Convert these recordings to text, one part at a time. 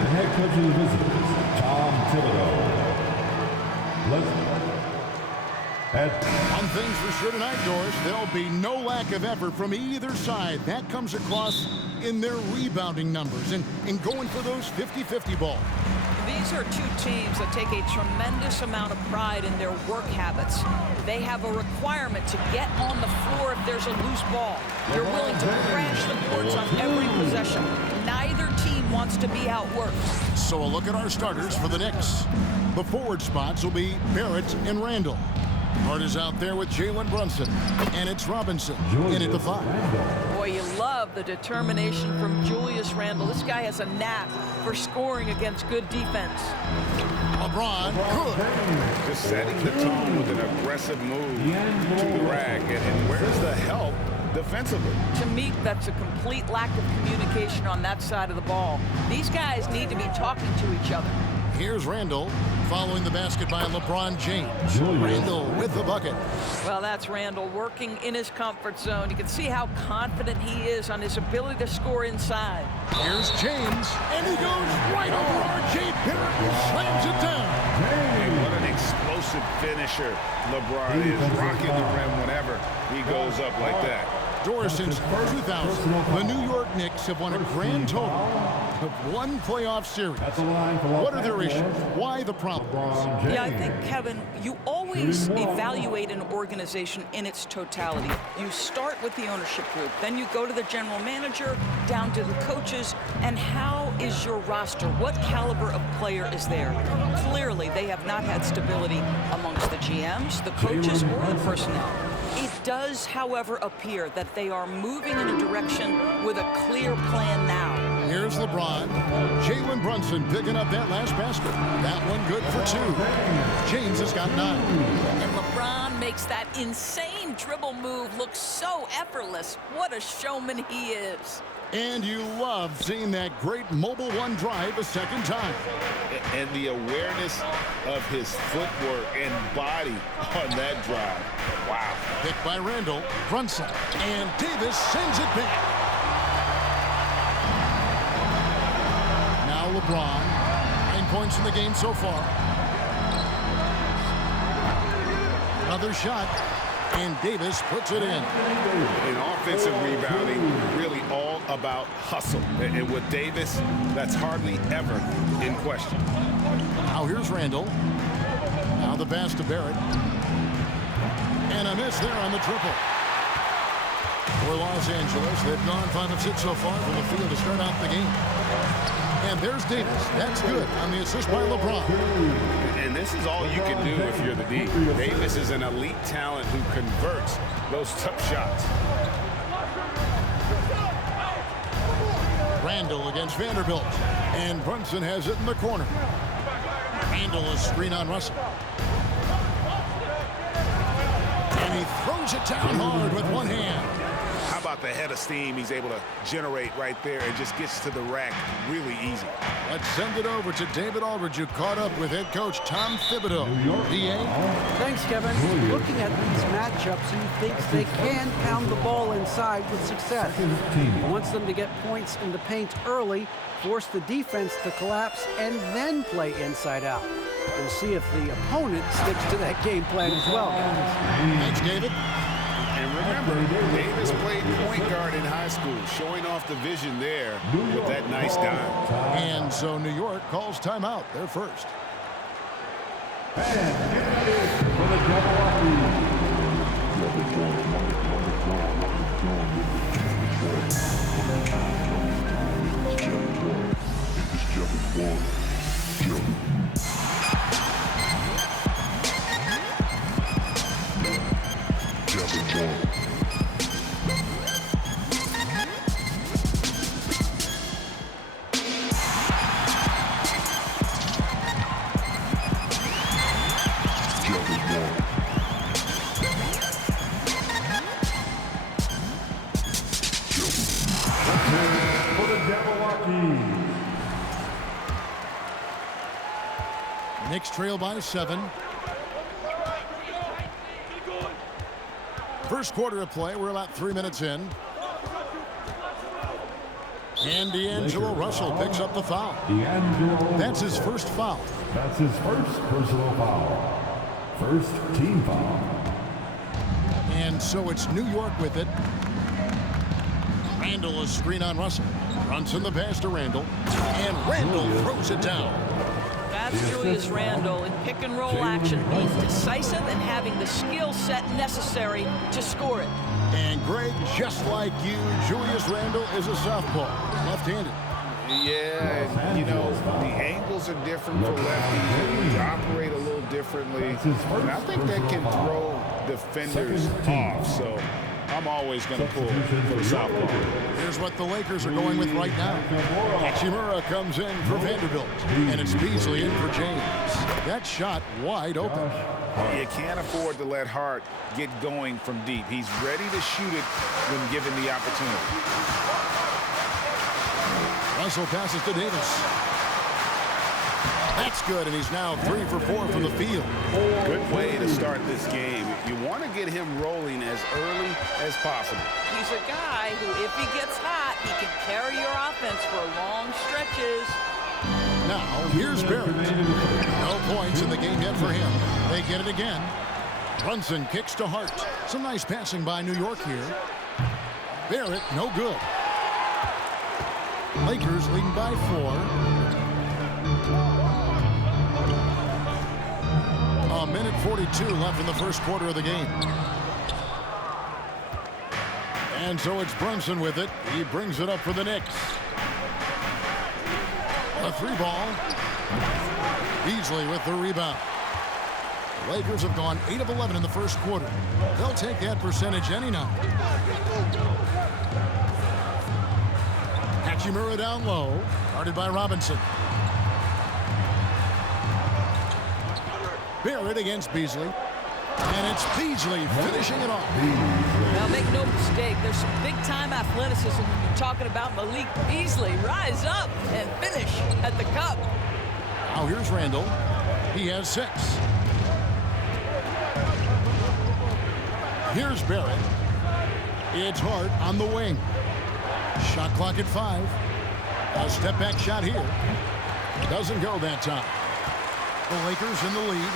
The head coach of the visitors, Tom Thibodeau. One thing's for sure tonight, Doris, there'll be no lack of effort from either side. That comes across in their rebounding numbers and going for those 50-50 balls. These are two teams that take a tremendous amount of pride in their work habits. They have a requirement to get on the floor if there's a loose ball. They're willing to crash the boards on every possession. Neither team wants to be outworked. So a look at our starters for the Knicks. The forward spots will be Barrett and Randall. Hart is out there with Jalen Brunson, and it's Robinson in at the 5. Boy, you love the determination from Julius Randle. This guy has a knack for scoring against good defense. LeBron, good. Just setting the tone with an aggressive move to the rack. And where's the help defensively? To me, that's a complete lack of communication on that side of the ball. These guys need to be talking to each other. Here's Randall following the basket by LeBron James. Randall with the bucket. Well, that's Randall working in his comfort zone. You can see how confident he is on his ability to score inside. Here's James, and he goes right over R.J. Barrett and slams it down. Hey, what an explosive finisher LeBron is, rocking the rim whenever he goes up like that. Doris, since 2000, the New York Knicks have won a grand total of 1 playoff series. What are their issues? Why the problems? Yeah, I think, Kevin, you always evaluate an organization in its totality. You start with the ownership group, then you go to the general manager, down to the coaches, and how is your roster? What caliber of player is there? Clearly, they have not had stability amongst the GMs, the coaches, or the personnel. It does, however, appear that they are moving in a direction with a clear plan now. Here's LeBron. Jalen Brunson picking up that last basket. That one good for 2. James has got 9. And LeBron makes that insane dribble move look so effortless. What a showman he is. And you love seeing that great mobile one drive a second time. And the awareness of his footwork and body on that drive. Wow. Picked by Randall, Brunson, and Davis sends it back. Now LeBron, 9 points in the game so far. Another shot, and Davis puts it in. In offensive rebounding, really all about hustle. And with Davis, that's hardly ever in question. Now here's Randall. Now the pass to Barrett. And a miss there on the triple. For Los Angeles, they've gone 5 of 6 so far from the field to start out the game. And there's Davis. That's good on the assist by LeBron. And this is all you can do if you're the D. Davis is an elite talent who converts those tough shots. Randall against Vanderbilt. And Brunson has it in the corner. Randall is screen on Russell. And he throws it down hard with one hand. How about the head of steam he's able to generate right there and just gets to the rack really easy. Let's send it over to David Aldridge, who caught up with head coach Tom Thibodeau. DA? Thanks, Kevin. Looking at these matchups, he thinks they can pound the ball inside with success. He wants them to get points in the paint early, force the defense to collapse, and then play inside out. We'll see if the opponent sticks to that game plan as well, guys. Thanks, David. And remember, Davis played point guard in high school, showing off the vision there with that nice dive. And so New York calls timeout. They're first. And get ready for the Jabberwocky. Knicks trail by 7. First quarter of play. We're about 3 minutes in. And D'Angelo Russell picks up the foul. D'Angelo. That's his first foul. That's his first personal foul. First team foul. And so it's New York with it. Randall is screen on Russell. Brunson the pass to Randall. And Randall throws it down. That's Julius Randle. In pick and roll action, he's decisive and having the skill set necessary to score it. And Greg, just like you, Julius Randle is a southpaw, left-handed. Yeah, and, you know, the angles are different for lefties. They operate a little differently. And I think that can throw defenders off. So I'm always going to pull for the southpaw. Here's what the Lakers are going with right now. Hachimura comes in for Vanderbilt, and it's Beasley in for James. That shot wide open. You can't afford to let Hart get going from deep. He's ready to shoot it when given the opportunity. Russell passes to Davis. That's good, and he's now 3 for 4 from the field. Good way to start this game. You want to get him rolling as early as possible. He's a guy who, if he gets hot, he can carry your offense for long stretches. Now, here's Barrett. No points in the game yet for him. They get it again. Brunson kicks to Hart. Some nice passing by New York here. Barrett, no good. Lakers leading by 4. A minute 42 left in the first quarter of the game. And so it's Brunson with it. He brings it up for the Knicks. A 3-ball. Beasley with the rebound. The Lakers have gone 8 of 11 in the first quarter. They'll take that percentage any night. Hachimura down low. Guarded by Robinson. Barrett against Beasley. And it's Beasley finishing it off. Now, make no mistake, there's some big-time athleticism when you're talking about Malik Beasley. Rise up and finish at the cup. Now here's Randall. He has 6. Here's Barrett. It's Hart on the wing. Shot clock at 5. A step-back shot here. Doesn't go that time. The Lakers in the lead.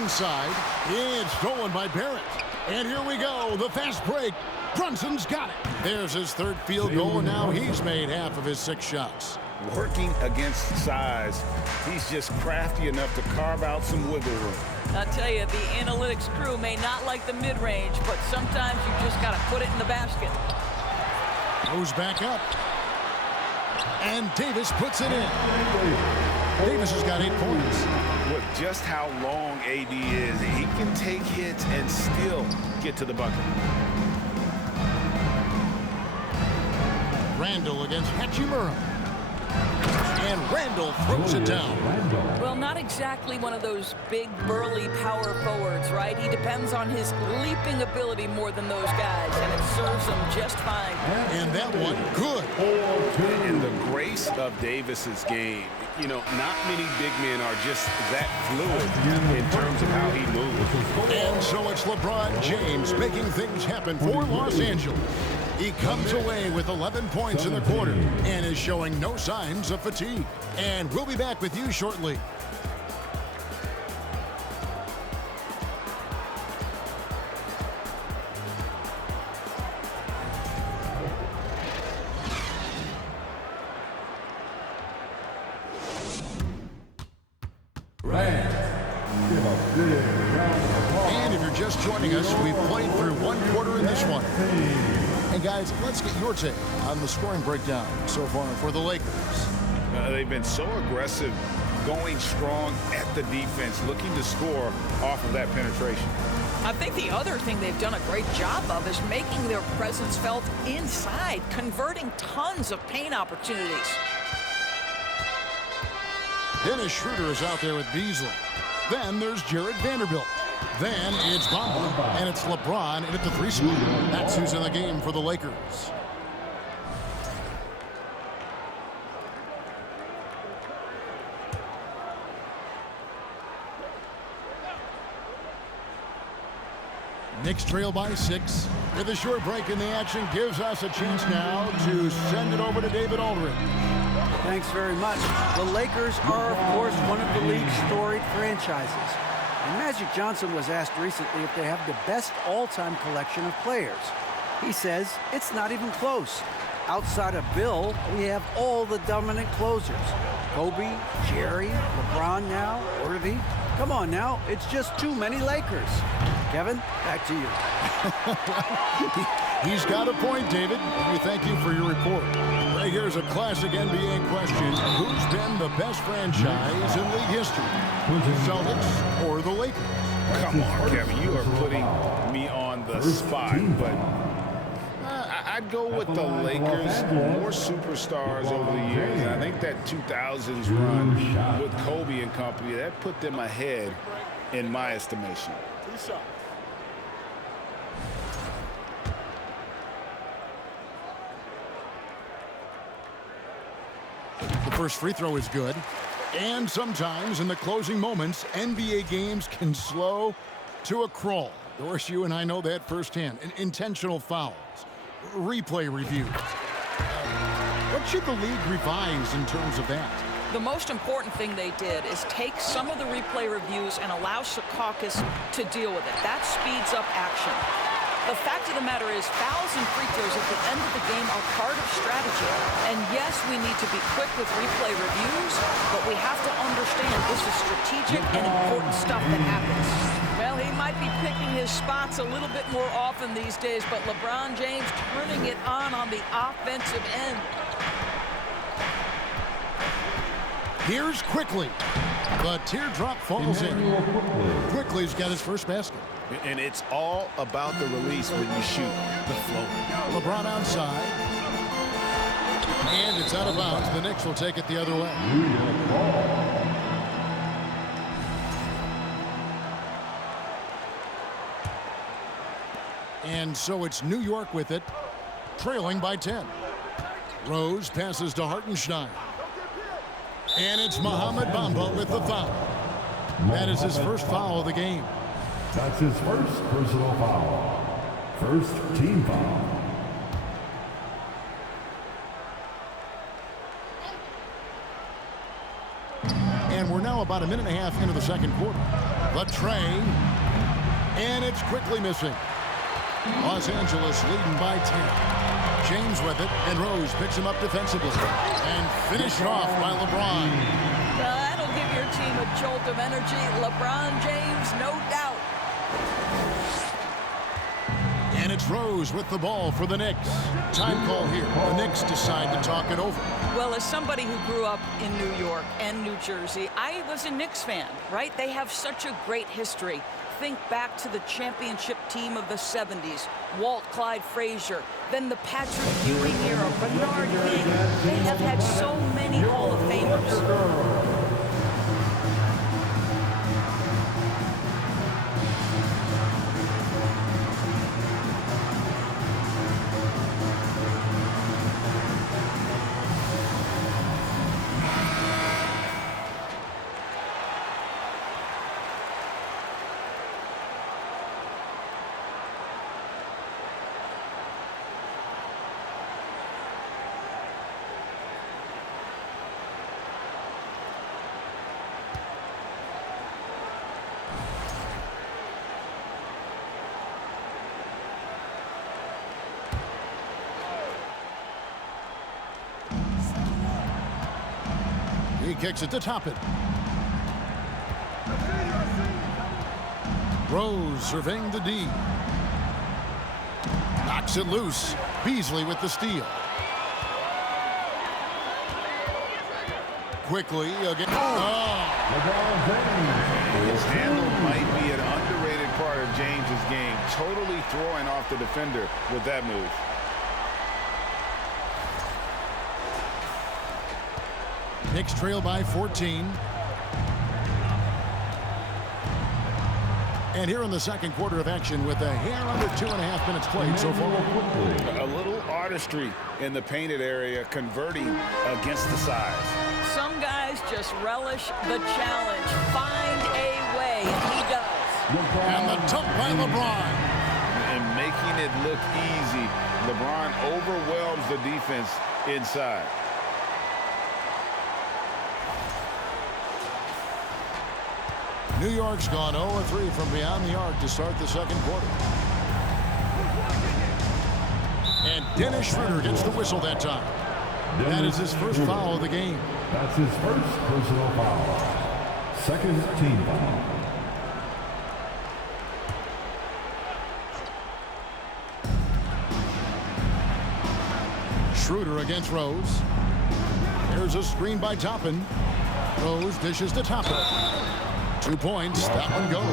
Inside. It's stolen by Barrett. And here we go. The fast break. Brunson's got it. There's his third field goal, and now he's made half of his 6 shots. Working against size, he's just crafty enough to carve out some wiggle room. I'll tell you, the analytics crew may not like the mid-range, but sometimes you just got to put it in the basket. Goes back up. And Davis puts it in. Davis has got 8 points. With just how long AD is, he can take hits and still get to the bucket. Randall against Hachimura. And Randall throws it down. Well, not exactly one of those big, burly power forwards, right? He depends on his leaping ability more than those guys, and it serves him just fine. And that one, good. And the grace of Davis's game, you know, not many big men are just that fluid in terms of how he moves. And so it's LeBron James making things happen for Los Angeles. He comes away with 11 points in the quarter and is showing no signs of fatigue. And we'll be back with you shortly. And if you're just joining us, we've played through 1 quarter in this one. Hey guys, let's get your take on the scoring breakdown so far for the Lakers. They've been so aggressive, going strong at the defense, looking to score off of that penetration. I think the other thing they've done a great job of is making their presence felt inside, converting tons of paint opportunities. Dennis Schroeder is out there with Beasley. Then there's Jared Vanderbilt. Then it's Bamba, and it's LeBron in at the 3 spot. That's who's in the game for the Lakers. Knicks trail by 6. With a short break in the action, gives us a chance now to send it over to David Aldridge. Thanks very much. The Lakers are, of course, one of the league's storied franchises. And Magic Johnson was asked recently if they have the best all-time collection of players. He says it's not even close. Outside of Bill, we have all the dominant closers. Kobe, Jerry, LeBron now, Worthy. Come on now, it's just too many Lakers. Kevin, back to you. He's got a point, David. We thank you for your report. Right here's a classic NBA question. Who's been the best franchise in league history? The Celtics or the Lakers? Come on, Kevin, you are putting me on the spot, but I'd go with the Lakers. More superstars over the years. I think that 2000s run with Kobe and company, that put them ahead in my estimation. The first free throw is good. And sometimes in the closing moments, NBA games can slow to a crawl. Doris, you and I know that firsthand. Intentional fouls. Replay reviews. What should the league revise in terms of that? The most important thing they did is take some of the replay reviews and allow Secaucus to deal with it. That speeds up action. The fact of the matter is fouls and free throws at the end of the game are part of strategy. And yes, we need to be quick with replay reviews, but we have to understand this is strategic and important stuff that happens. Well, he might be picking his spots a little bit more often these days, but LeBron James turning it on the offensive end. Here's Quickly. The teardrop falls in. Quickly's got his first basket. And it's all about the release when you shoot the flow. LeBron outside. And it's out of bounds. The Knicks will take it the other way. And so it's New York with it, trailing by 10. Rose passes to Hartenstein. And it's Mohamed Bamba with the foul. That is his first foul of the game. That's his first personal foul. First team foul. And we're now about a minute and a half into the second quarter. The train. And it's quickly missing. Los Angeles leading by 10. James with it, and Rose picks him up defensively. And finished off by LeBron. Well, that'll give your team a jolt of energy. LeBron James, no doubt. And it's Rose with the ball for the Knicks. Time call here. The Knicks decide to talk it over. Well, as somebody who grew up in New York and New Jersey, I was a Knicks fan, right? They have such a great history. Think back to the championship team of the 70s. Walt Clyde Frazier, then the Patrick Ewing era, Bernard King. They have had so many Hall of Famers. He kicks it to top it. Rose surveying the D. Knocks it loose. Beasley with the steal. Quickly again. His handle might be an underrated part of James's game. Totally throwing off the defender with that move. Knicks trail by 14. And here in the second quarter of action with a hair under 2.5 minutes played so far. A little artistry in the painted area, converting against the size. Some guys just relish the challenge. Find a way, and he does. And the dunk by LeBron. making it look easy. LeBron overwhelms the defense inside. New York's gone 0-3 from beyond the arc to start the second quarter. And Dennis Schroeder gets the whistle that time. That is his first foul of the game. That's his first personal foul. Second team foul. Schroeder against Rose. There's a screen by Toppin. Rose dishes to Toppin. 2 points. That one goes.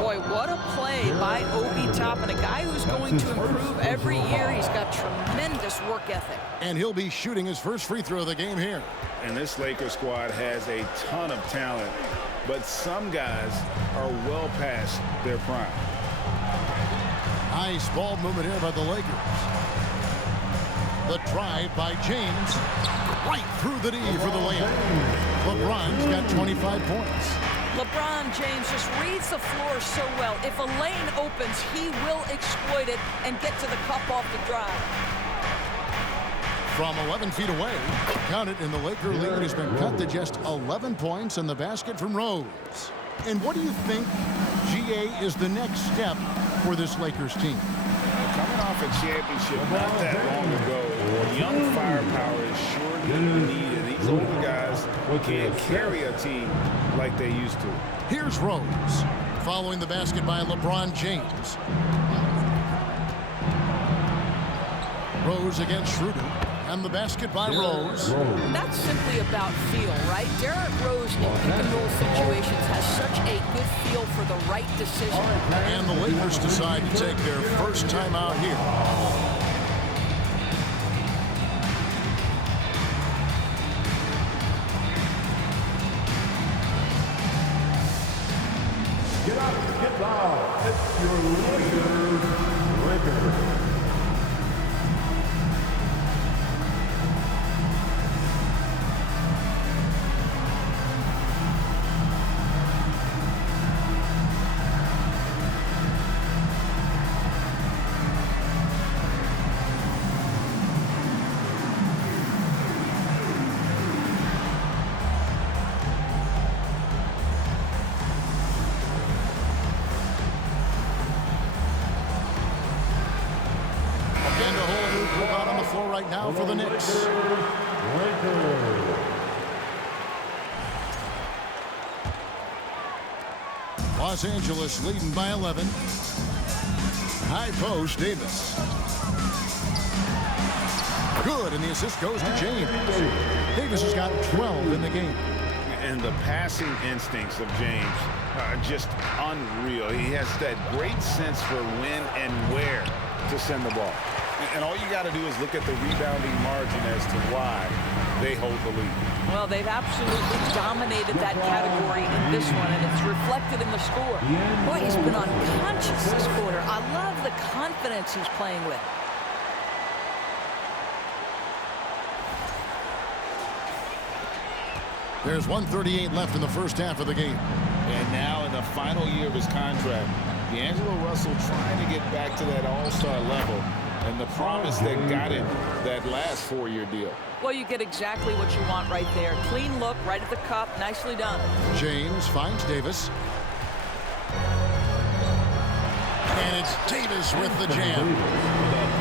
Boy, what a play by Obi Toppin, a guy who's going to improve every year. He's got tremendous work ethic. And he'll be shooting his first free throw of the game here. And this Lakers squad has a ton of talent, but some guys are well past their prime. Nice ball movement here by the Lakers. The drive by James. Right through the D for the layup. LeBron's got 25 points. LeBron James just reads the floor so well. If a lane opens, he will exploit it and get to the cup off the drive. From 11 feet away, count it, and the Laker lead has been cut to just 11 points in the basket from Rose. And what do you think, GA, is the next step for this Lakers team? Coming off a championship not that long ago, young firepower is sure to be needed. These older guys can't carry a team like they used to. Here's Rose, following the basket by LeBron James. Rose against Schroeder, and the basket by Rose. That's simply about feel, right? Derrick Rose in pick-and-roll situations has such a good feel for the right decision. And the Lakers decide to take their first time out here. Get up, get loud. It's your Lakers. Right now for the Knicks. Los Angeles leading by 11. High post, Davis. Good, and the assist goes to James. Davis has got 12 in the game. And the passing instincts of James are just unreal. He has that great sense for when and where to send the ball. And all you got to do is look at the rebounding margin as to why they hold the lead. Well, they've absolutely dominated that category in this one, and it's reflected in the score. Boy, he's been unconscious this quarter. I love the confidence he's playing with. There's 1:38 left in the first half of the game. And now in the final year of his contract, D'Angelo Russell trying to get back to that all-star level. And the promise that got him that last 4-year deal. Well, you get exactly what you want right there. Clean look, right at the cup. Nicely done. James finds Davis. And it's Davis with the jam.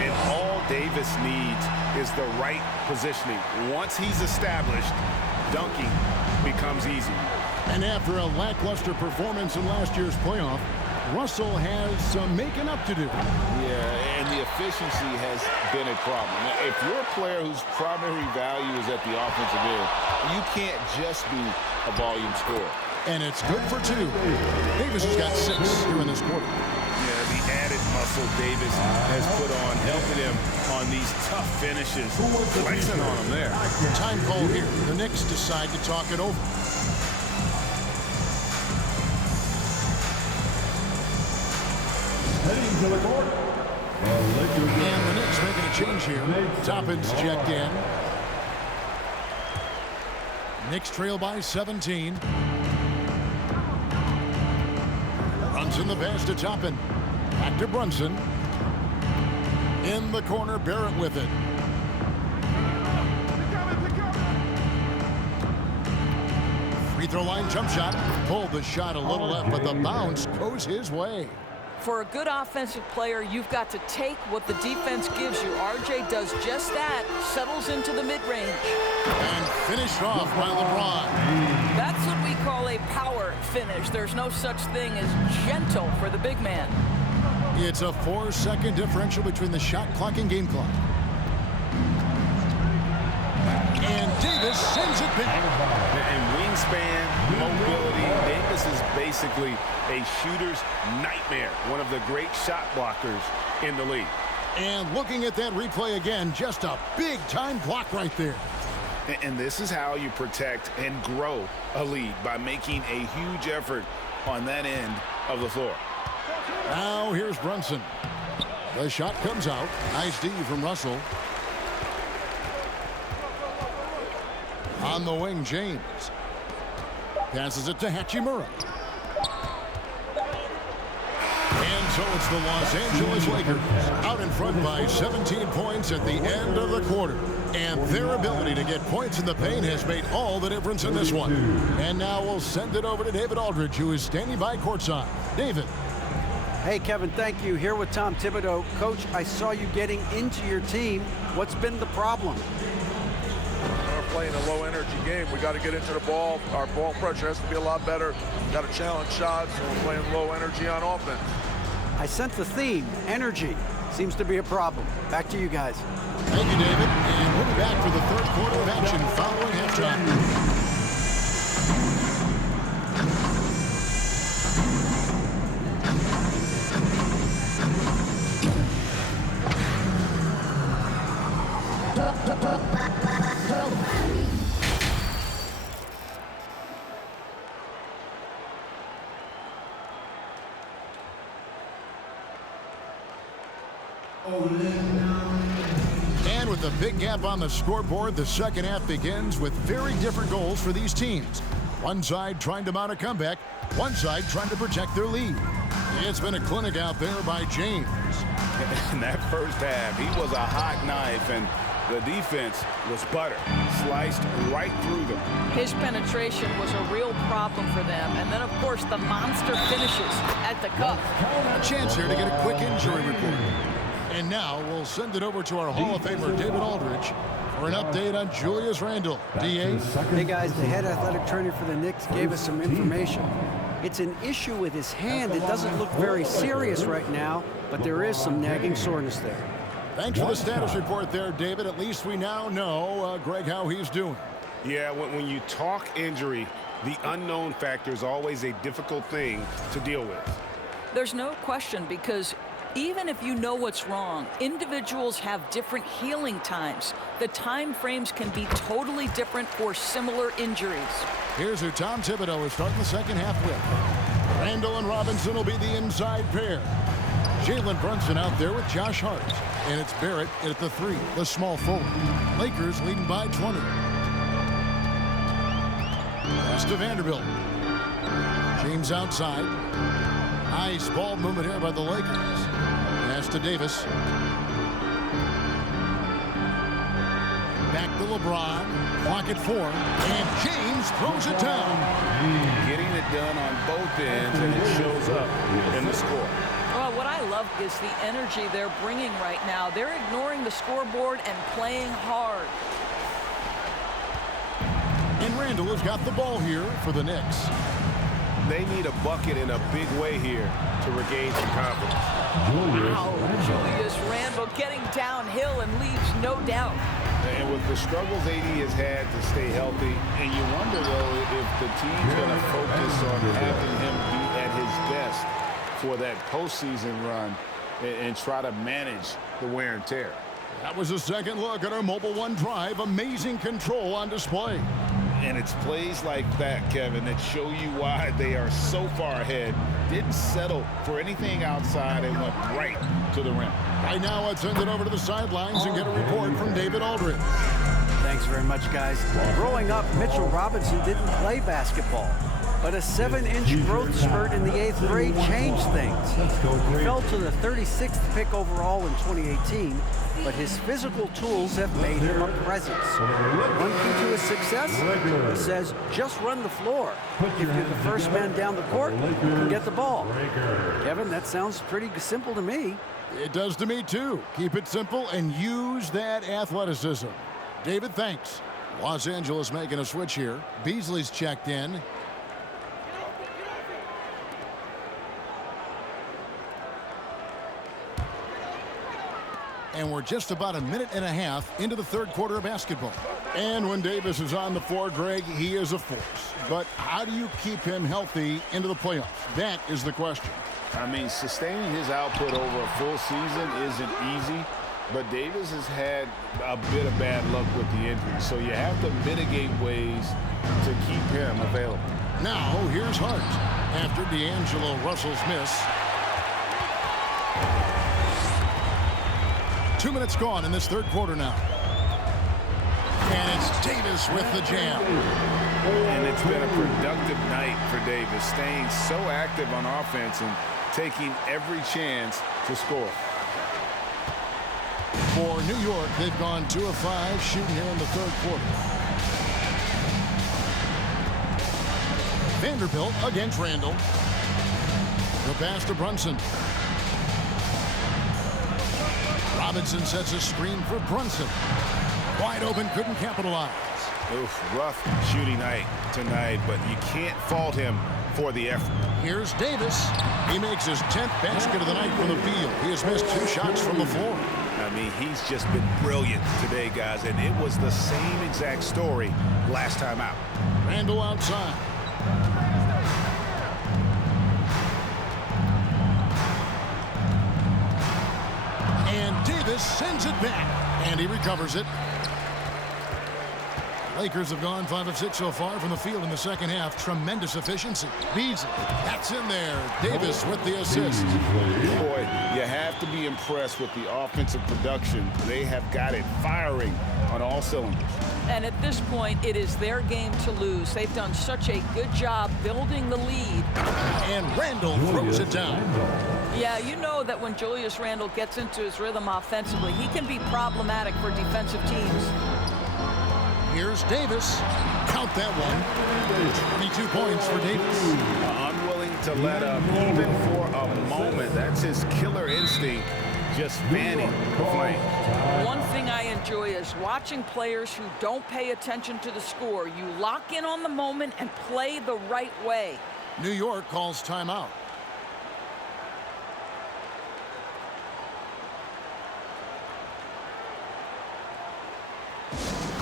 And all Davis needs is the right positioning. Once he's established, dunking becomes easy. And after a lackluster performance in last year's playoff, Russell has some making up to do. Yeah, and the efficiency has been a problem. Now, if you're a player whose primary value is at the offensive end, you can't just be a volume scorer. And it's good for 2. Davis has got 6 here in this quarter. Yeah, the added muscle Davis has put on, helping him on these tough finishes, flexing on him there. Time call here. The Knicks decide to talk it over. Heading to the court. And the Knicks making a change here. Toppin's checked in. Knicks trail by 17. Brunson the pass to Toppin. Back to Brunson. In the corner, Barrett with it. Free throw line jump shot. Pulled the shot a little left, but the bounce goes his way. For a good offensive player, you've got to take what the defense gives you. RJ does just that, settles into the mid-range. And finished off by LeBron. That's what we call a power finish. There's no such thing as gentle for the big man. It's a 4-second differential between the shot clock and game clock. And Davis sends it back. And wingspan, mobility, Davis is basically a shooter's nightmare. One of the great shot blockers in the league. And looking at that replay again, just a big-time block right there. And this is how you protect and grow a lead, by making a huge effort on that end of the floor. Now here's Brunson. The shot comes out. Nice D from Russell. On the wing, James. Passes it to Hachimura. And so it's the Los Angeles Lakers out in front by 17 points at the end of the quarter. And their ability to get points in the paint has made all the difference in this one. And now we'll send it over to David Aldridge, who is standing by courtside. David. Hey, Kevin, thank you. Here with Tom Thibodeau. Coach, I saw you getting into your team. What's been the problem? We're playing a low-energy game. We got to get into the ball. Our ball pressure has to be a lot better. Got to challenge shots, and we're playing low energy on offense. I sense the theme, energy, seems to be a problem. Back to you guys. Thank you, David. And we'll be back for the third quarter of action following halftime. And with a big gap on the scoreboard, the second half begins with very different goals for these teams. One side trying to mount a comeback, one side trying to protect their lead. It's been a clinic out there by James. In that first half, he was a hot knife, and the defense was butter, sliced right through them. His penetration was a real problem for them. And then, of course, the monster finishes at the cup. A chance here to get a quick injury report. And now we'll send it over to our Hall of Famer, David Aldridge, for an update on Julius Randle. DA? Hey, guys, the head athletic trainer for the Knicks gave us some information. It's an issue with his hand. It doesn't look very serious right now, but there is some nagging soreness there. Thanks for the status report there, David. At least we now know, Greg, how he's doing. Yeah, when you talk injury, the unknown factor is always a difficult thing to deal with. There's no question, because even if you know what's wrong, individuals have different healing times. The time frames can be totally different for similar injuries. Here's who Tom Thibodeau is starting the second half with. Randle and Robinson will be the inside pair. Jalen Brunson out there with Josh Hart. And it's Barrett at the 3, the small forward. Lakers leading by 20. Pass to Vanderbilt. James outside. Nice ball movement here by the Lakers. Pass to Davis. Back to LeBron. Clock at 4. And James throws it down. Getting it done on both ends, and it shows up in the score. Well, what I love is the energy they're bringing right now. They're ignoring the scoreboard and playing hard. And Randle has got the ball here for the Knicks. They need a bucket in a big way here to regain some confidence. Julius Randle getting downhill and leaves no doubt. And with the struggles AD has had to stay healthy, and you wonder, though, if the team's going to focus on having him be at his best for that postseason run and try to manage the wear and tear. That was a second look at our Mobile One Drive. Amazing control on display. And it's plays like that, Kevin, that show you why they are so far ahead. Didn't settle for anything outside and went right to the rim. Right now, let's send it over to the sidelines and get a report from David Aldridge. Thanks very much, guys. Growing up, Mitchell Robinson didn't play basketball. But a 7-inch growth spurt in the 8th grade changed things. He fell to the 36th pick overall in 2018, but his physical tools have made him a presence. One key to his success, he says, just run the floor. If you're the first man down the court, you can get the ball. Kevin, that sounds pretty simple to me. It does to me, too. Keep it simple and use that athleticism. David, thanks. Los Angeles making a switch here. Beasley's checked in. And we're just about a minute and a half into the third quarter of basketball. And when Davis is on the floor, Greg, he is a force. But how do you keep him healthy into the playoffs? That is the question. I mean, sustaining his output over a full season isn't easy, but Davis has had a bit of bad luck with the injury, so you have to mitigate ways to keep him available. Now, here's Hart after D'Angelo Russell's miss. 2 minutes gone in this third quarter now. And it's Davis with the jam. And it's been a productive night for Davis, staying so active on offense and taking every chance to score. For New York, they've gone 2 of 5 shooting here in the third quarter. Vanderbilt against Randall. The pass to Brunson. Robinson sets a screen for Brunson. Wide open, couldn't capitalize. Oof, rough shooting night tonight, but you can't fault him for the effort. Here's Davis. He makes his 10th basket of the night from the field. He has missed 2 shots from the floor. I mean, he's just been brilliant today, guys, and it was the same exact story last time out. Randall outside. And Davis sends it back, and he recovers it. Lakers have gone 5 of 6 so far from the field in the second half. Tremendous efficiency. Beasley, that's in there. Davis with the assist. Boy, you have to be impressed with the offensive production. They have got it firing on all cylinders. And at this point, it is their game to lose. They've done such a good job building the lead. And Randall throws it down. Yeah, you know that when Julius Randle gets into his rhythm offensively, he can be problematic for defensive teams. Here's Davis. Count that one. 22 points for Davis. Unwilling to let up even for a moment. That's his killer instinct, just fanning the flame. One thing I enjoy is watching players who don't pay attention to the score. You lock in on the moment and play the right way. New York calls timeout.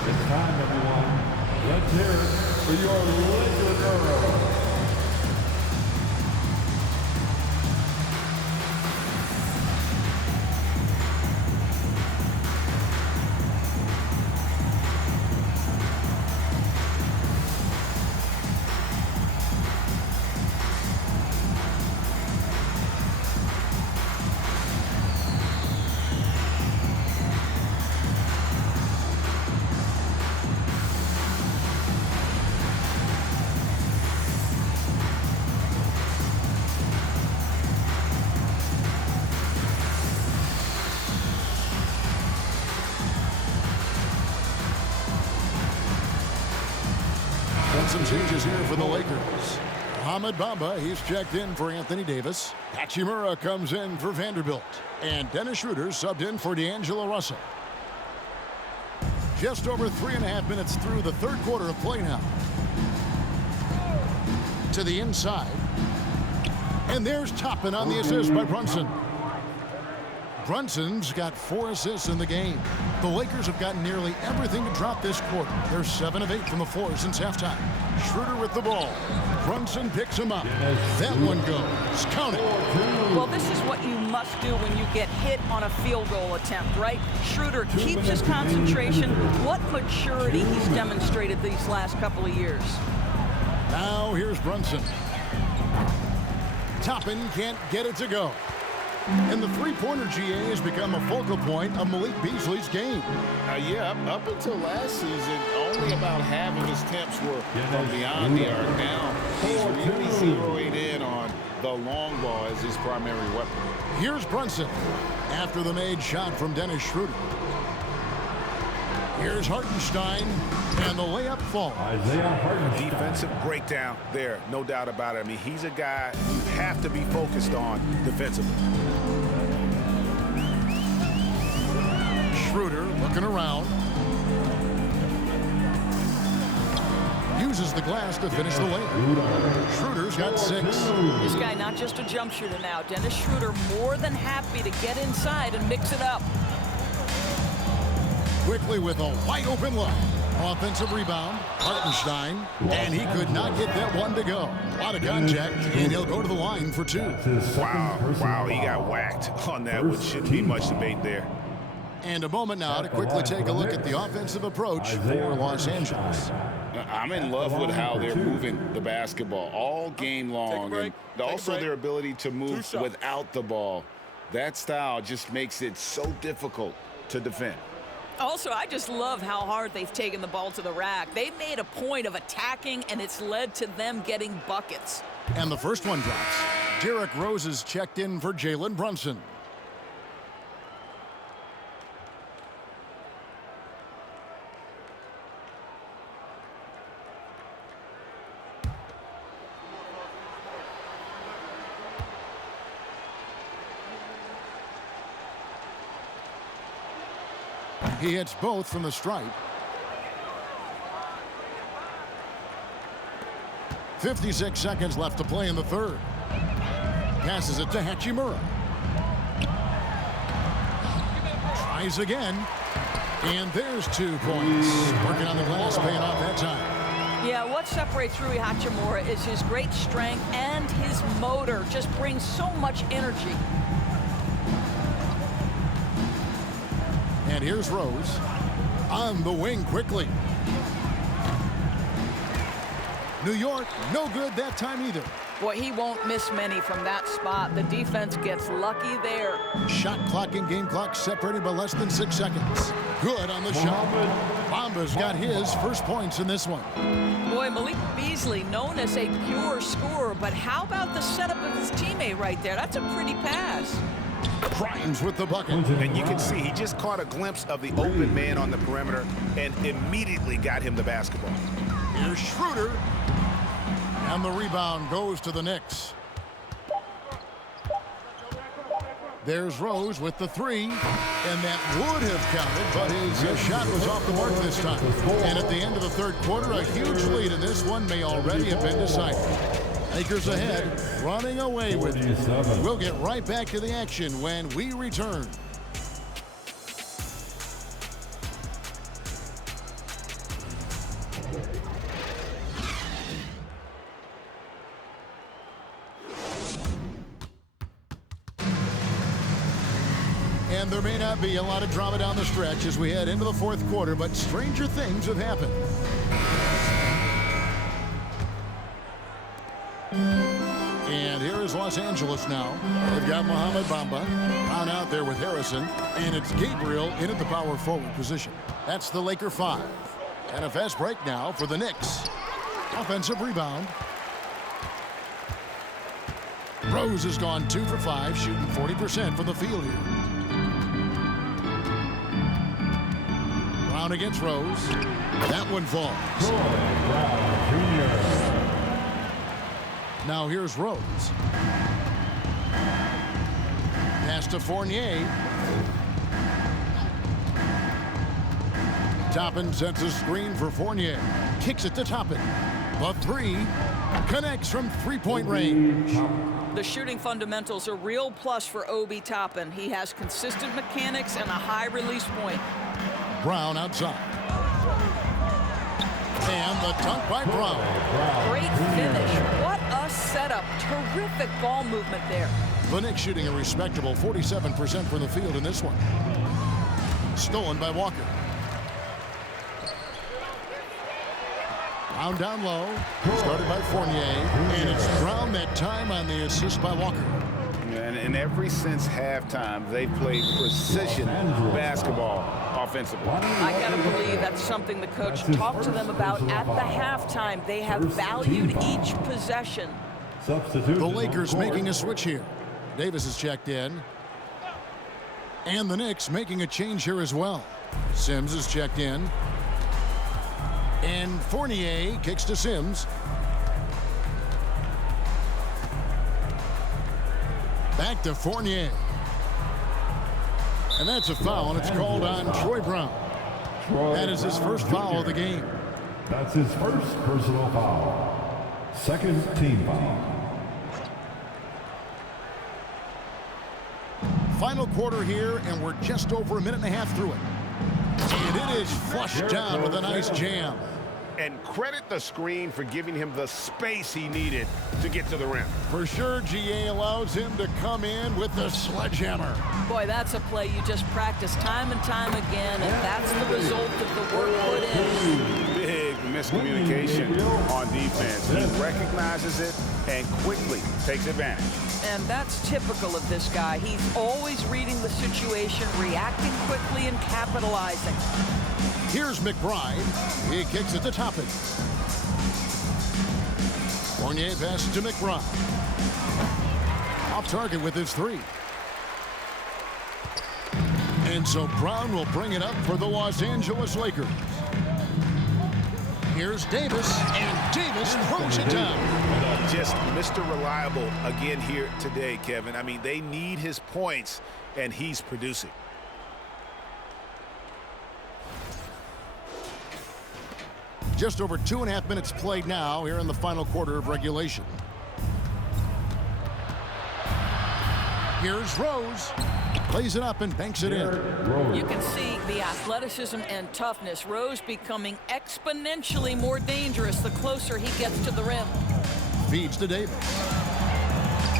It's time, everyone. Let's hear it for your Laker girls. Some changes here for the Lakers. Ahmed Bamba, he's checked in for Anthony Davis. Hachimura comes in for Vanderbilt. And Dennis Schroeder subbed in for D'Angelo Russell. Just over 3.5 minutes through the third quarter of play now. To the inside. And there's Toppin on the assist by Brunson. Brunson's got 4 assists in the game. The Lakers have gotten nearly everything to drop this quarter. They're 7 of 8 from the floor since halftime. Schroeder with the ball. Brunson picks him up. That one goes. Count it. Well, this is what you must do when you get hit on a field goal attempt, right? Schroeder keeps his concentration. What maturity he's demonstrated these last couple of years. Now here's Brunson. Toppin can't get it to go. And the three-pointer GA has become a focal point of Malik Beasley's game. Yeah, up until last season, only about half of his attempts were from beyond the arc. Now he's really zeroing in on the long ball as his primary weapon. Here's Brunson after the made shot from Dennis Schroeder. Here's Hartenstein, and the layup falls. Isaiah Hartenstein. Defensive breakdown there, no doubt about it. I mean, he's a guy you have to be focused on defensively. Schroeder looking around. Uses the glass to finish the layup. Schroeder's got 6. This guy not just a jump shooter now. Dennis Schroeder more than happy to get inside and mix it up. Quickly with a wide open look. Offensive rebound, Hartenstein, and he could not get that one to go. Out of contact, and he'll go to the line for 2. Wow, he got whacked on that, which shouldn't be much debate there. And a moment now to quickly take a look at the offensive approach for Los Angeles. I'm in love with how they're moving the basketball all game long, and also their ability to move without the ball. That style just makes it so difficult to defend. Also, I just love how hard they've taken the ball to the rack. They've made a point of attacking, and it's led to them getting buckets. And the first one drops. Derrick Rose is checked in for Jalen Brunson. He hits both from the stripe. 56 seconds left to play in the third. Passes it to Hachimura. Tries again. And there's 2 points. Working on the glass, paying off that time. Yeah, what separates Rui Hachimura is his great strength and his motor. Just brings so much energy. And here's Rose on the wing quickly. New York, no good that time either. Boy, he won't miss many from that spot. The defense gets lucky there. Shot clock and game clock separated by less than 6 seconds. Good on the shot. Bamba's got his first points in this one. Boy, Malik Beasley, known as a pure scorer, but how about the setup of his teammate right there? That's a pretty pass. Grimes with the bucket. And you can see he just caught a glimpse of the open man on the perimeter and immediately got him the basketball. Here's Schroeder. And the rebound goes to the Knicks. There's Rose with the 3. And that would have counted, but his shot was off the mark this time. And at the end of the third quarter, a huge lead in this one may already have been decided. Lakers ahead, running away with it. We'll get right back to the action when we return. And there may not be a lot of drama down the stretch as we head into the fourth quarter, but stranger things have happened. And here is Los Angeles now. They've got Mohamed Bamba down out there with Harrison, and it's Gabriel in at the power forward position. That's the Laker 5. And a fast break now for the Knicks. Offensive rebound. Rose has gone 2 for 5, shooting 40% from the field here. Brown against Rose. That one falls. Now here's Rose. Pass to Fournier. Toppin sets a screen for Fournier. Kicks it to Toppin. The 3 connects from three-point range. The shooting fundamentals are real plus for Obi Toppin. He has consistent mechanics and a high release point. Brown outside. And the dunk by Brown. Great finish. What a setup. Terrific ball movement there. The Knicks shooting a respectable 47% from the field in this one. Stolen by Walker. Brown down low. Started by Fournier. And it's Brown that time on the assist by Walker. And and ever since halftime, they played precision basketball offensively. I got to believe that's something the coach talked to them about at the halftime. They have valued each possession. The Lakers making a switch here. Davis is checked in. And the Knicks making a change here as well. Sims is checked in. And Fournier kicks to Sims. Back to Fournier. And that's a foul, and it's called on Troy Brown. That is his first foul of the game. That's his first personal foul. Second team foul. Final quarter here, and we're just over a minute and a half through it. And it is flushed down with a nice jam. And credit the screen for giving him the space he needed to get to the rim. For sure, GA allows him to come in with the sledgehammer. Boy, that's a play you just practice time and time again, and that's the result of the work put in. Big miscommunication on defense. He recognizes it and quickly takes advantage. And that's typical of this guy. He's always reading the situation, reacting quickly, and capitalizing. Here's McBride. He kicks it to Toppin. Fournier passes to McBride. Off target with his three. And so Brown will bring it up for the Los Angeles Lakers. Here's Davis, and Davis throws it down. Just Mr. Reliable again here today, Kevin. I mean, they need his points, and he's producing. Just over 2.5 minutes played now here in the final quarter of regulation. Here's Rose. Plays it up and banks it in. You can see the athleticism and toughness. Rose becoming exponentially more dangerous the closer he gets to the rim. Feeds to Davis.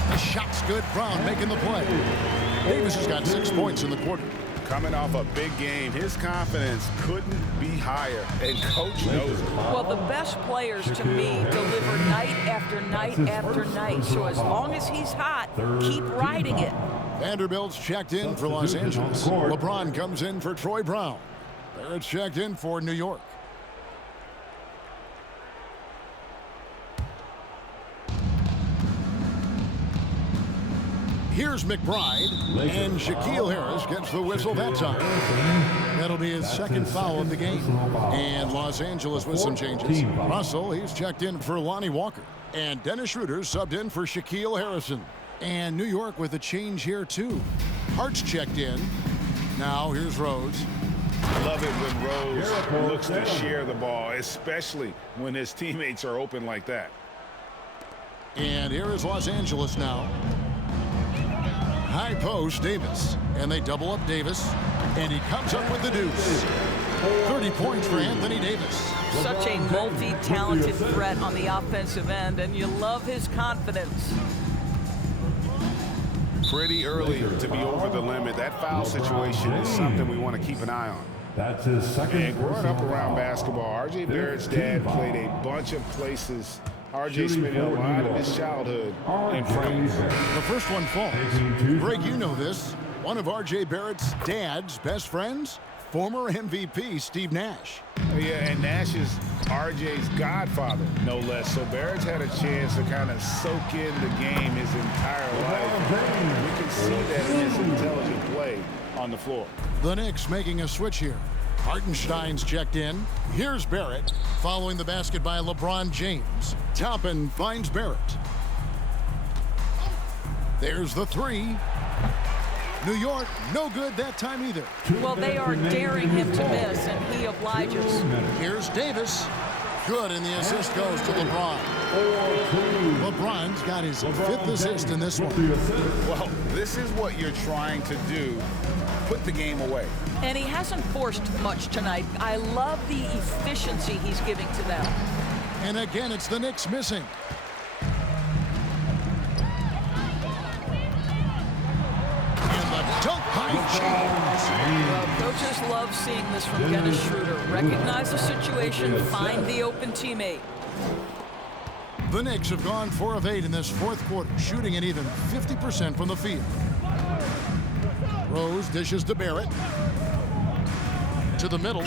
The shot's good. Brown making the play. Davis has got 6 points in the quarter. Coming off a big game, his confidence couldn't be higher, and Coach knows it. Well, the best players to me deliver night after night after night. So as long as he's hot, keep riding it. Vanderbilt's checked in for Los Angeles. LeBron comes in for Troy Brown. Barrett's checked in for New York. Here's McBride, and Shaquille Harris gets the whistle that time. That'll be his second foul of the game. And Los Angeles with some changes. Russell, he's checked in for Lonnie Walker. And Dennis Schroeder subbed in for Shaquille Harrison. And New York with a change here, too. Hart's checked in. Now here's Rose. Love it when Rose looks to share the ball, especially when his teammates are open like that. And here is Los Angeles now. High post, Davis. And they double up Davis. And he comes up with the deuce. 30 points for Anthony Davis. Such a multi-talented threat on the offensive end, and you love his confidence. Pretty early to be over the limit. That foul situation is something we want to keep an eye on. That's his second. And growing up around basketball, R.J. Barrett's dad played a bunch of places. R.J. spent a lot of his childhood in France. The first one falls. Greg, you know this. One of R.J. Barrett's dad's best friends, former MVP Steve Nash. Yeah, and Nash is R.J.'s godfather, no less. So Barrett's had a chance to kind of soak in the game his entire life. We can see that in his intelligent play on the floor. The Knicks making a switch here. Hartenstein's checked in. Here's Barrett, following the basket by LeBron James. Toppin finds Barrett. There's the three. New York, no good that time either. Well, they are daring him to miss, and he obliges. Here's Davis. Good, and the assist goes to LeBron. LeBron's got his 5th assist in this one. Well, this is what you're trying to do. Put the game away. And he hasn't forced much tonight. I love the efficiency he's giving to them. And again, it's the Knicks missing. And the dunk by James. Coaches love seeing this from Dennis Schroeder. Recognize the situation, find the open teammate. The Knicks have gone 4 of 8 in this fourth quarter, shooting an even 50% from the field. Rose dishes to Barrett. To the middle.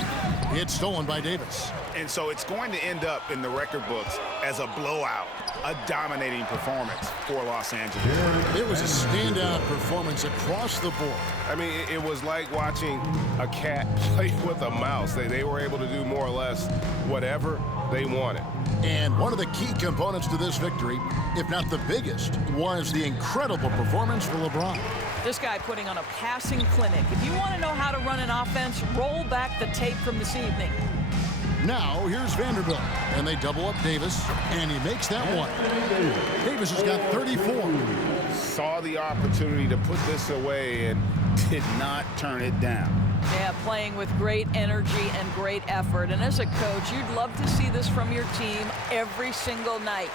It's stolen by Davis. And so it's going to end up in the record books as a blowout, a dominating performance for Los Angeles. It was a standout performance across the board. I mean, it was like watching a cat play with a mouse. They were able to do more or less whatever they wanted. And one of the key components to this victory, if not the biggest, was the incredible performance for LeBron. This guy putting on a passing clinic. If you want to know how to run an offense, roll back the tape from this evening. Now, here's Vanderbilt, and they double up Davis, and he makes that one. Davis has got 34. Saw the opportunity to put this away and did not turn it down. Yeah, playing with great energy and great effort. And as a coach, you'd love to see this from your team every single night.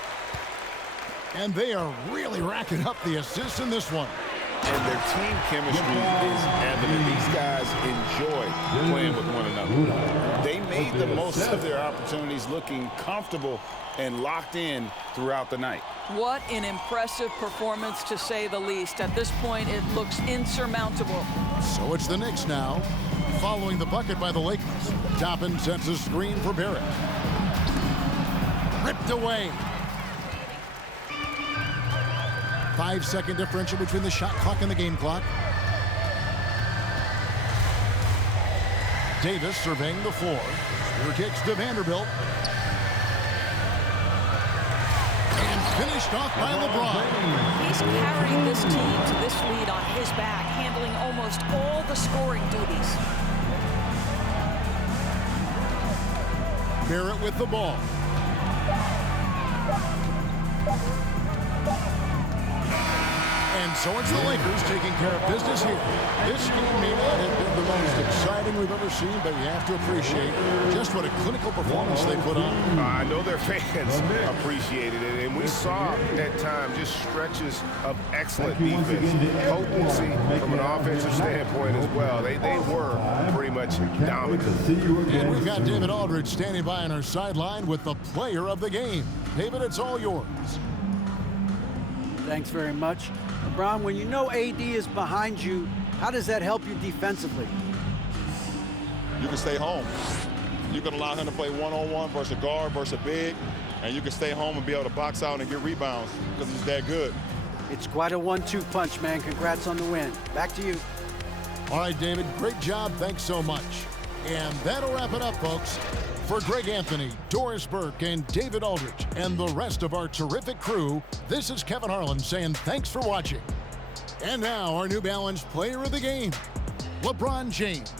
And they are really racking up the assists in this one. And their team chemistry is evident. These guys enjoy playing with one another. They made the most of their opportunities, looking comfortable and locked in throughout the night. What an impressive performance, to say the least. At this point, it looks insurmountable. So it's the Knicks now, following the bucket by the Lakers. Toppin sets a screen for Barrett. Ripped away. 5-second differential between the shot clock and the game clock. Davis surveying the floor. Spear kicks to Vanderbilt. And finished off by LeBron. He's carrying this team to this lead on his back, handling almost all the scoring duties. Barrett with the ball. And so it's the Lakers taking care of business here. This game may not have been the most exciting we've ever seen, but you have to appreciate just what a clinical performance they put on. I know their fans appreciated it, and we saw at times just stretches of excellent defense, potency from an offensive standpoint as well. They were pretty much dominant. And we've got David Aldridge standing by on our sideline with the player of the game. David, it's all yours. Thanks very much. LeBron, when you know AD is behind you, how does that help you defensively? You can stay home. You can allow him to play one-on-one versus a guard versus a big, and you can stay home and be able to box out and get rebounds because he's that good. It's quite a 1-2 punch, man. Congrats on the win. Back to you. All right, David, great job. Thanks so much. And that'll wrap it up, folks. For Greg Anthony, Doris Burke, and David Aldridge, and the rest of our terrific crew, this is Kevin Harlan saying thanks for watching. And now, our New Balance player of the game, LeBron James.